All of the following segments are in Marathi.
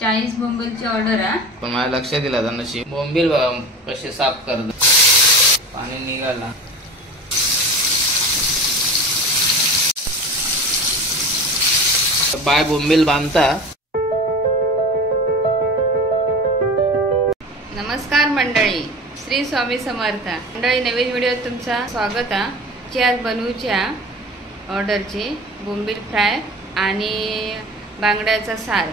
40 बोंबीलची ऑर्डर आहे. पण मला लक्षात दिला आता नशीब बोंबील बघा कसे साफ करत पाणी निघाला. बाय बोंबील बांधता. नमस्कार मंडळी, श्री स्वामी समर्थ मंडळी. नवीन व्हिडिओत तुमचं स्वागत आहे. आज बनवूच्या ऑर्डरची बोंबील फ्राय आणि बांगड्याचा सार.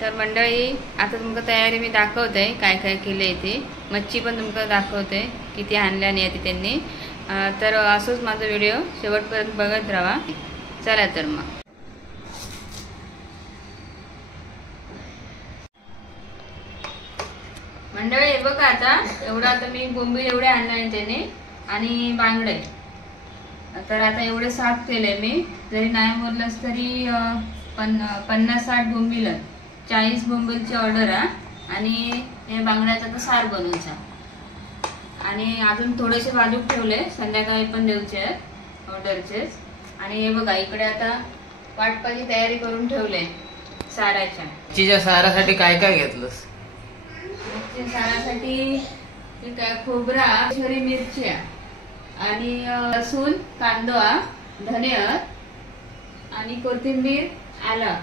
तर मंडळी आता तुमका तयारी मी दाखवते काय काय केले ते. मच्छी पण तुमका दाखवते किती आणल्या नाही ती त्यांनी. तर असंच माझा व्हिडिओ शेवटपर्यंत बघत राहा. चला तर मग मंडळी हे बघा. आता मी बोंबील एवढे आणले त्याने आणि बांगडे. तर आता एवढे साफ केले मी. जरी नाही बोललंस तरी 50-60 बोंबील, 40 बोंबीलची ऑर्डर आहे. आणि हे बांगड्याचा तर सार बनवूचा. आणि अजून थोडेसे बाजूक ठेवले, संध्याकाळी पण द्यायचे आहेत ऑर्डरचेच. आणि हे बघा इकडे आता वाटपाची तयारी करून ठेवले साराच्या. मच्छीच्या सारासाठी काय काय घेतलंस? सारासाठी खोबरा, मिरच्या आणि लसूण, कांदा, धने आणि कोथिंबीर, आलं.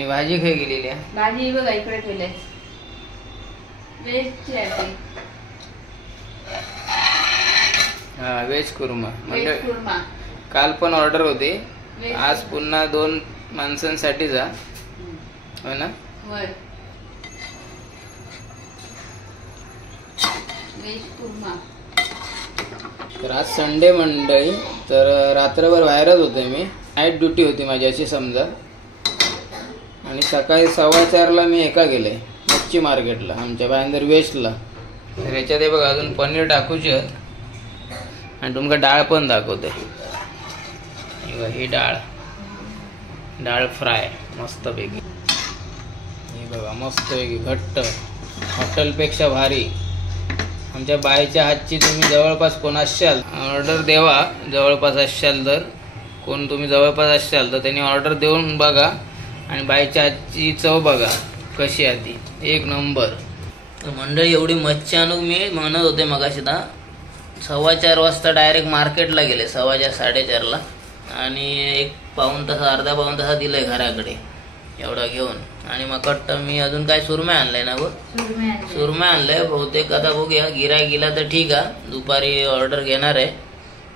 भाजी काय गेलेली आहे? भाजी बघा इकडे ठेवले व्हेजची आहे. हा व्हेज कुर्मा. व्हेज कुर्मा काल पण ऑर्डर होती, आज पुन्हा 2 माणसांसाठी जा हो ना. व्हेज कुर्मा. तर आज संडे मंडळी, तर रात्रभर बाहेरच होते मी. नाईट ड्युटी होती माझी अशी समजा. आणि सकाळी 4:15ला मी एका गेले मच्छी मार्केटला आमच्या बाहेर वेस्टला. तर ह्याच्यात हे बघा अजून पनीर टाकूची आहेत. आणि तुमका डाळ पण दाखवते. ही डाळ फ्राय मस्तपैकी. ही बघा मस्तपैकी घट्ट, हॉटेलपेक्षा भारी. आमच्या बाईच्या हातची तुम्ही जवळपास कोण असाल ऑर्डर देवा. जवळपास असाल तर कोण तुम्ही जवळपास असाल तर त्यांनी ऑर्डर देऊन बघा. आणि बाईच्या हातची चव बघा कशी आहे ती, एक नंबर. तर मंडळी एवढी मच्छी आणून मी म्हणत होते मगाशी 4:15 वाजता डायरेक्ट मार्केटला गेले. 4:15-4:30ला. आणि एक पाऊण तास, अर्धा पाऊण तास दिलंय घराकडे एवढा घेऊन. आणि मग कट्ट मी अजून काय सुरमे आणलंय ना गो. सुरमे आणलंय बहुतेक. आता बघूया गिराय गेला तर ठीक आहे, दुपारी ऑर्डर घेणार आहे.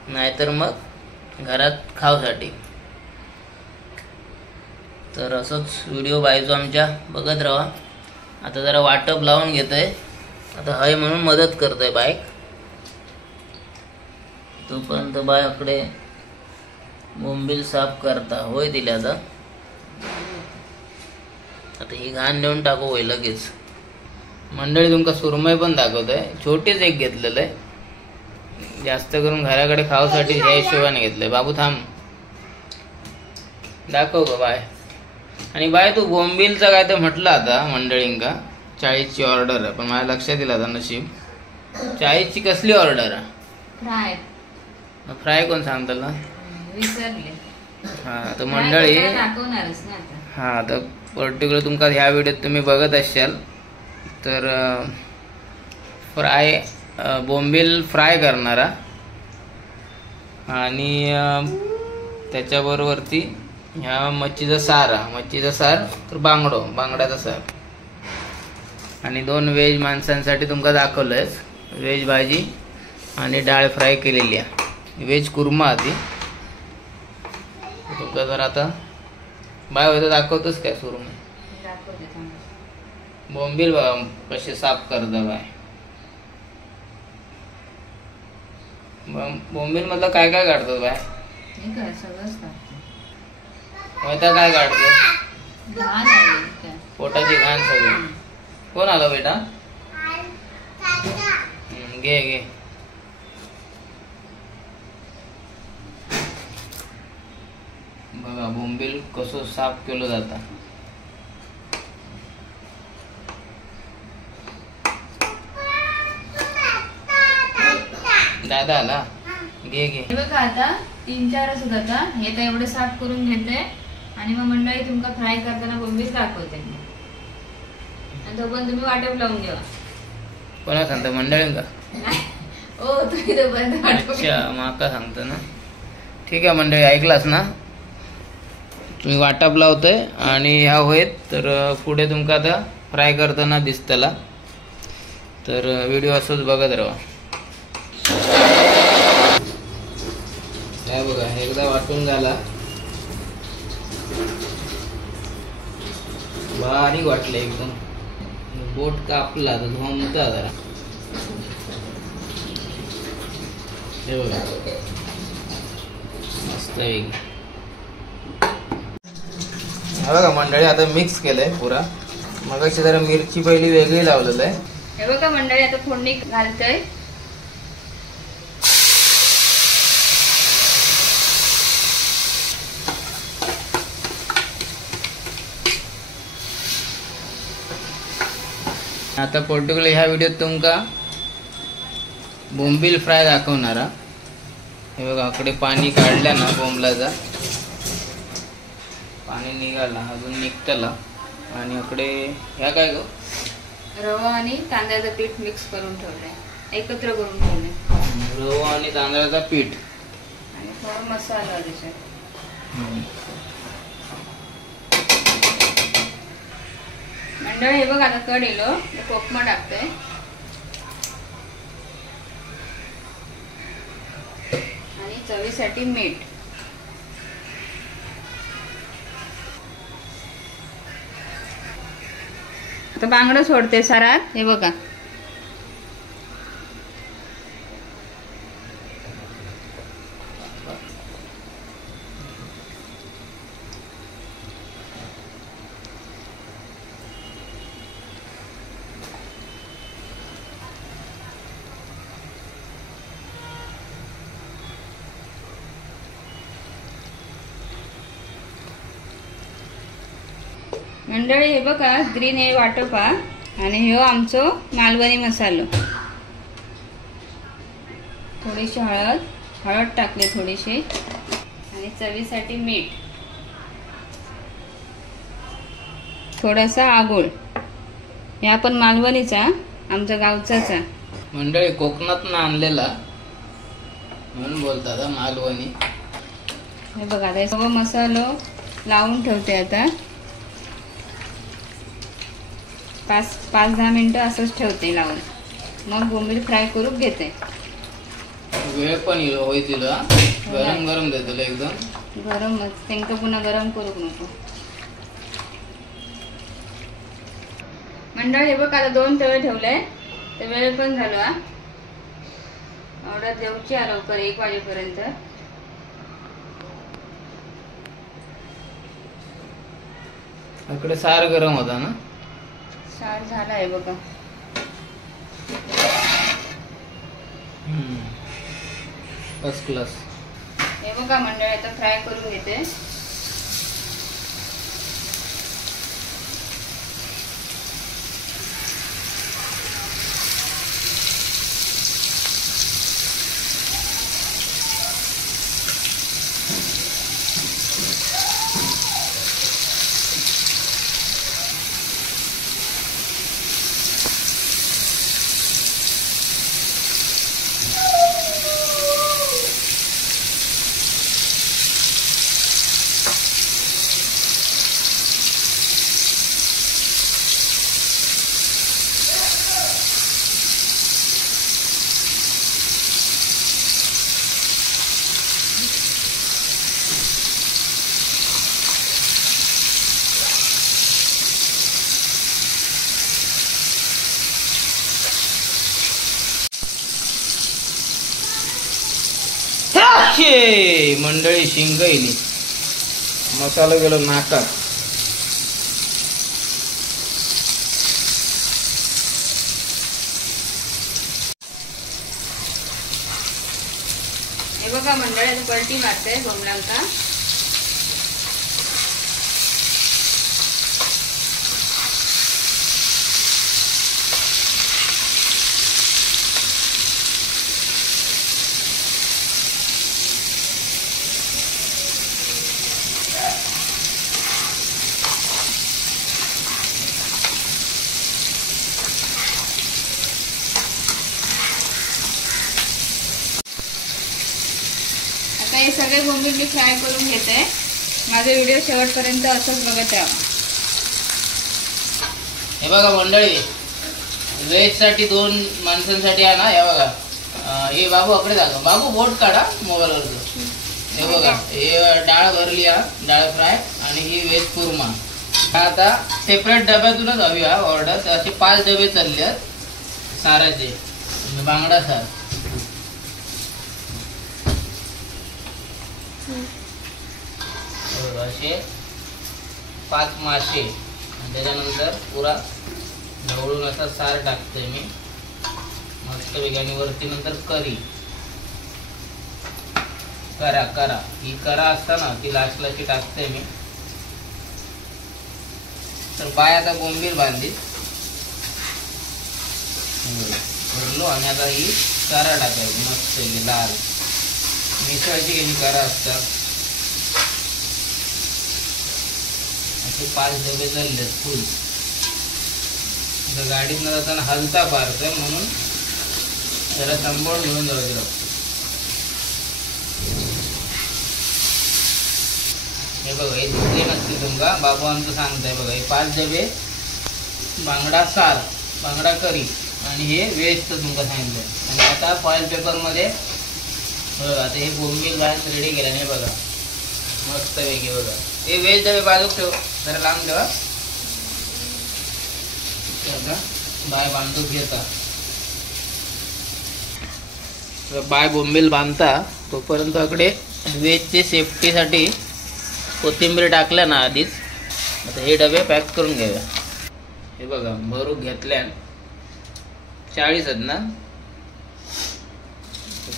नाहीतर मग घरात खावसाठी. तर असंच व्हिडिओ बायचो आमच्या बघत राहा. आता जरा वाटप लावून घेतोय. आता हाय म्हणून मदत करतोय बाईक. तोपर्यंत बायाकडे बोंबील साफ करता होय दिल्या. आता ही घाण नेऊन टाकू होय लगेच. मंडळी तुमका सुरमई पण दाखवतोय. छोटीच एक घेतलेलं आहे, जास्त करून घराकडे खावासाठी ह्या हिशोबाने घेतलंय. बाबू थांब दाखव ग बाय. आणि बाय तू बोंबीलचा काय तर म्हटलं आता मंडळींका 40ची ऑर्डर आहे. पण मला लक्षात दिला आता नशीब 40ची कसली ऑर्डर आहे? फ्राय. फ्राय कोण सांगताल ना, विसरले. हा तर मंडळी हा तर पर्टिक्युलर तुमका ह्या व्हिडिओत तुम्ही बघत असाल तर फ्राय बोंबील फ्राय करणारा. आणि त्याच्याबरोबरती ह्या मच्छीचा सार तर बांगड्याचा सार. आणि 2 व्हेज माणसांसाठी तुमका दाखवलंयच. व्हेज भाजी आणि डाळ फ्राय केलेली आहे. व्हेज कुर्मा आधी तुमका जर आता बाय होतं दाखवतोच काय सुरमई. बोंबील बघा कसे साफ करता बाय. बोंबील मधलं काय काय काढतो बाय? काय काढतो? पोटाची घाण सगळी. कोण आलं बेटा? घे बघा बोंबील कसं साफ केलं जातं. दादा आला. घे बघा आता 3-4 सुद्धा हे तर एवढे साफ करून घेते. आणि मग मंडळी तुमका फ्राय करताना बोंबील दाखवते. आणि तो पण तुम्ही वाटप लावून घ्या. कोणा सांगता मंडळींका? हो तुम्ही तो पण वाटप. अच्छा माका सांगता ना. ठीक आहे मंडळी, ऐकलास ना. तुम्ही वाटप लावतोय आणि ह्या होईत तर पुढे तुमका आता फ्राय करताना दिसतला. तर व्हिडिओ असंच बघत राहा. काय बघा एकदा वाटून झाला, बारीक वाटलं एकदम. बोट कापला तर धोमता जरा. हे बघा मस्त वेगळी. हे बघा मंडळी आता मिक्स केलंय पुरा. मगाशी जरा मिरची पहिली वेगळी लावलेलं आहे. हे बघा मंडळी आता फोडणी घालतोय. आता पर्टिक्युलर ह्या व्हिडिओत तुमका बोंबील फ्राय दाखवणारा. हे बघा आकडे पाणी काढल्या ना बोंबलाचा, पाणी निघाला अजून निघतला. आणि आकडे ह्या काय गो रवा आणि तांदळाचं पीठ मिक्स करून ठेवलंय, एकत्र करून ठेवलंय. रवा आणि तांदळाचा पीठ आणि थोडा मसाला त्याच्यात. मंडळ हे बघ आता कढईलो कोकमा टाकतोय आणि चवीसाठी मीठ. आता बांगडं सोडते सारात. हे बघा मंडळी. हे बघा ग्रीन हे वाटपा आणि हे आमचो मालवणी मसालो. थोडीशी हळद टाकले थोडीशी आणि चवीसाठी मीठ, थोडासा आगोळ. हे पण मालवणीचा आमच्या गावचाच मंडळी, कोकणात आणलेला म्हणून बोलतात मालवणी. हे बघा आता सगळं मसालो लावून ठेवते. आता 5-10 मिनिटं असंच ठेवते लावून. मग बोंबील फ्राय करून घेते. वेळ पण होई तिला गरम गरम देतलं एकदम गरमच. तेंका पुन्हा गरम करूक नको. मंडळ हे बघ आता 2 तवे ठेवले. तर वेळ पण झाला. ऑर्डर देऊची आ लवकर 1 वाजेपर्यंत. इकडे सार गरम होता ना. सार झाला आहे बघा. First class. हे बघा मंडळी आता फ्राय करून घेते. मंडळी शिंगईली मसाला गेलो नाकात. हे बघा मंडळी पलटी मारते बोंबलांका. हे सगळे बोंबील मी फ्राय करून घेते. माझा व्हिडिओ शेवटपर्यंत असंच बघत राहा. हे बघा मंडळी, व्हेज साठी 2 माणसांसाठी आहे ना. हे बघा, हे बाबू अकडे जागा, बाबू बोट काढा मोबाईलवरचं. हे बघा, हे डाळ भरली हा, डाळ फ्राय, आणि ही व्हेज कुर्मा. आता सेपरेट डब्यातूनच हवी हा ऑर्डर. तर असे 5 डबे चालले आहेत साराचे, बांगडा सार. असे 5 मासे, आणि त्याच्यानंतर पुरा ढवळून असा सार टाकतोय मी मस्त वेगाने वरती. नंतर करी करा ही करा असता ना, ती लास्टला ती टाकते मी. तर बाय आता बोंबील बांधली भरलो, आणि आता ही करा टाकायची मस्त लाल मिसळची ही करा असतात. असे 5 डबे चालले फुल. गाडीतनं जाताना हलता पारत म्हणून जरा सांभाळून घेऊन जावं लागतं. हे बघा, हे दिसले नसतील तुमका, बाबू आमचं सांगताय बघा. हे 5 डबे बांगडा सार, बांगडा करी, आणि हे व्हेजचं तुमका सांगितलं. आणि आता फॉईल पेपरमध्ये बघा, आता हे बोंबील बाहेर रेडी केलं. हे बघा मस्त वेगळे बघा. हे व्हेज डबे बाजूक ठेव, जरा लांब ठेवा. बाय बांधून घेता, बाय बोंबील बांधता तोपर्यंत अकडे व्हेजची सेफ्टीसाठी कोथिंबीर टाकल्या ना आधीच. आता हे डबे पॅक करून घ्यावे. हे बघा भरून घेतल्या 40 आहेत ना,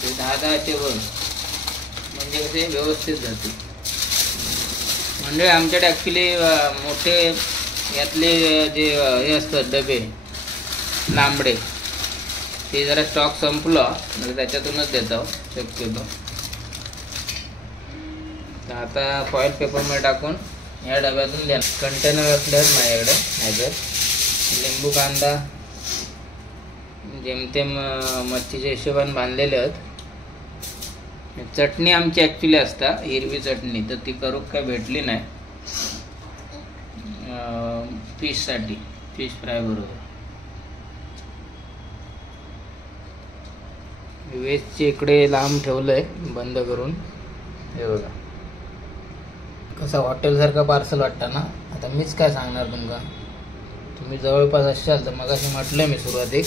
ते 10-10चे वर, म्हणजे कसे व्यवस्थित जाते. म्हणजे आमच्याकडे ॲक्च्युली मोठे यातले जे हे असतात डबे लांबडे, ते जरा स्टॉक संपला म्हणजे त्याच्यातूनच देतो शक्यतो. तर आता फॉईल पेपरमध्ये टाकून या डब्यातून द्या. कंटेनर असल्यास माझ्याकडे, नाहीतर लिंबू कांदा जेमतेम मच्छीच्या हिशोबाने बांधलेले आहेत. चटणी आमची ॲक्च्युली असता हिरवी चटणी, तर ती करू काय भेटली नाही फिशसाठी, फिश फ्राय बरोबर. व्हेजचे इकडे लांब ठेवलं आहे बंद करून. हे बघा कसं हॉटेलसारखं पार्सल वाटतं ना. आता मीच काय सांगणार तुमका, तुम्ही जवळपास असाल तर मगाशी म्हटलं मी सुरुवातीक,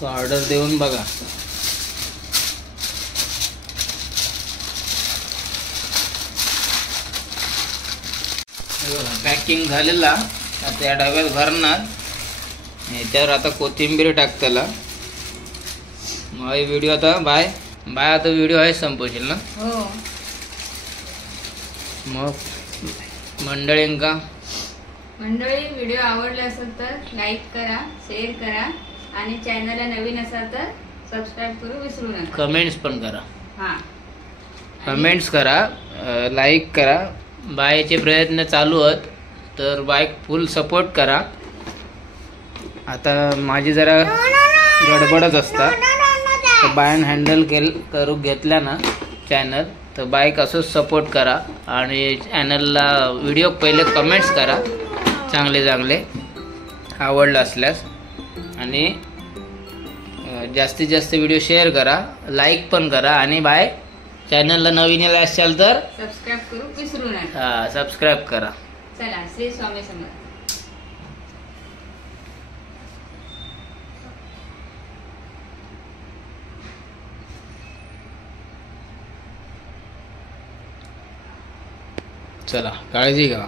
तो ऑर्डर देऊन बघा. पॅकिंग झालेला. आता या डब्यात भरणार, याच्यावर आता कोथिंबीर टाकताला. मग हे व्हिडिओ आता बाय आता व्हिडिओ आहे संपवशील ना. हो. मग मंडळी व्हिडिओ आवडला असेल तर लाईक करा, शेअर करा, आणि चॅनलला नवीन असाल तर सबस्क्राईब करू विसरू नका. कमेंट्स पण करा. हां, कमेंट्स करा, लाईक करा. बायचे प्रयत्न चालू आहेत, तर बाईक फुल सपोर्ट करा. आता माझी जरा गडबडच असतात, तर बायन हँडल करू घेतल्या ना चॅनल, तर बाईक असंच सपोर्ट करा. आणि चॅनलला व्हिडिओ पहिले कमेंट्स करा चांगले आवडलं असल्यास, आणि जास्तीत जास्त व्हिडिओ शेअर करा, लाईक पण करा. आणि बाय चॅनलला नवीन आला असाल तर सबस्क्राईब करू विसरू नका. हां, सबस्क्राईब करा. चला, श्री स्वामी समर्थ. चला, काळजी घ्या.